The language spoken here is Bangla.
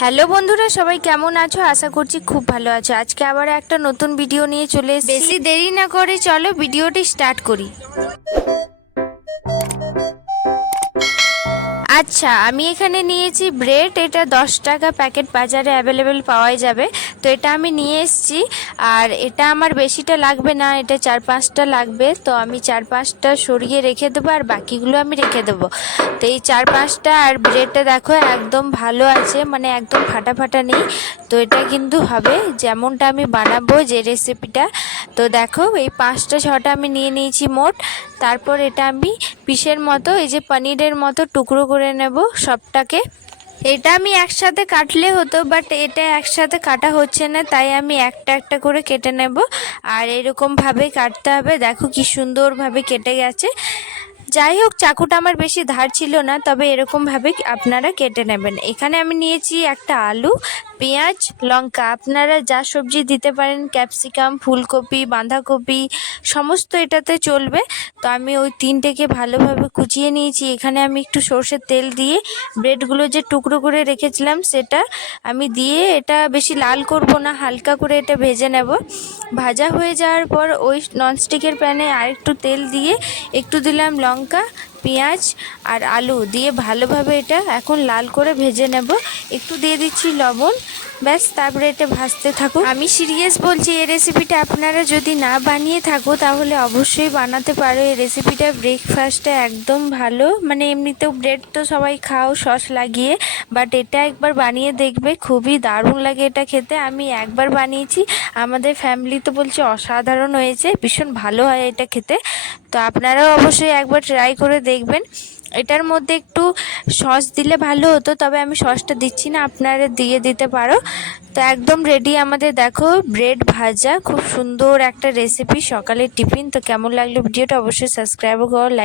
হ্যালো বন্ধুরা, সবাই কেমন আছো? আশা করছি খুব ভালো আছো। আজকে আবার একটা নতুন ভিডিও নিয়ে চলে এসেছি। বেশি দেরি না করে চলো ভিডিওটি স্টার্ট করি। আচ্ছা, আমি এখানে নিয়েছি ব্রেড। এটা 10 টাকা প্যাকেট, বাজারে অ্যাভেলেবেল পাওয়াই যাবে। তো এটা আমি নিয়ে এসেছি। আর এটা আমার বেশিটা লাগবে না, এটা 4-5টা লাগবে। তো আমি 4-5টা সরিয়ে রেখে দেবো, আর বাকিগুলো আমি রেখে দেবো। তো এই 4-5টা, আর ব্রেডটা দেখো একদম ভালো আছে, মানে একদম ফাটা ফাটা নেই। তো এটা কিন্তু হবে যেমনটা আমি বানাবো, যে রেসিপিটা। তো দেখো এই 5টা-6টা আমি নিয়ে নিয়েছি মোট। তারপর এটা আমি পিসের মতো, এই যে পনিরের মতো টুকরো করে নেব সবটাকে। এটা আমি একসাথে কাটলে হতো, বাট এটা একসাথে কাটা হচ্ছে না, তাই আমি একটা একটা করে কেটে নেব। আর এরকমভাবে কাটতে হবে। দেখো কি সুন্দরভাবে কেটে গেছে। যাই হোক, চাকুটা আমার বেশি ধার ছিল না, তবে এরকমভাবে আপনারা কেটে নেবেন। এখানে আমি নিয়েছি একটা আলু, পেঁয়াজ, লঙ্কা। আপনারা যা সবজি দিতে পারেন, ক্যাপসিকাম, ফুলকপি, বাঁধাকপি, সমস্ত এটাতে চলবে। তো আমি ওই 3টেকে ভালোভাবে কুচিয়ে নিয়েছি। এখানে আমি একটু সর্ষের তেল দিয়ে ব্রেডগুলো যে টুকরো করে রেখেছিলাম সেটা আমি দিয়ে, এটা বেশি লাল করব না, হালকা করে এটা ভেজে নেব। ভাজা হয়ে যাওয়ার পর ওই ননস্টিকের প্যানে আরেকটু তেল দিয়ে একটু দিলাম লঙ্কা, পেঁয়াজ আর আলু দিয়ে ভালোভাবে এটা এখন লাল করে ভেজে নেব। একটু দিয়ে দিচ্ছি লবণ, ব্যাস। তারপরে এটা ভাজতে থাকো। আমি সিরিয়াস বলছি, এই রেসিপিটা আপনারা যদি না বানিয়ে থাকো তাহলে অবশ্যই বানাতে পারো। এই রেসিপিটা ব্রেকফাস্টে একদম ভালো, মানে এমনিতেও ব্রেড তো সবাই খাও সস লাগিয়ে, বাট এটা একবার বানিয়ে দেখবে, খুবই দারুণ লাগে এটা খেতে। আমি একবার বানিয়েছি, আমাদের ফ্যামিলি তো বলছে অসাধারণ হয়েছে, ভীষণ ভালো হয় এটা খেতে। তো আপনারাও অবশ্যই একবার ট্রাই করে দেখবেন। এটার মধ্যে একটু সস দিলে ভালো হতো, তবে আমি সসটা দিচ্ছি না, আপনারা দিয়ে দিতে পারো। তো একদম রেডি আমাদের, দেখো ব্রেড ভাজা, খুব সুন্দর একটা রেসিপি সকালের টিফিন। তো কেমন লাগলো ভিডিওটা অবশ্যই সাবস্ক্রাইব করো, লাইক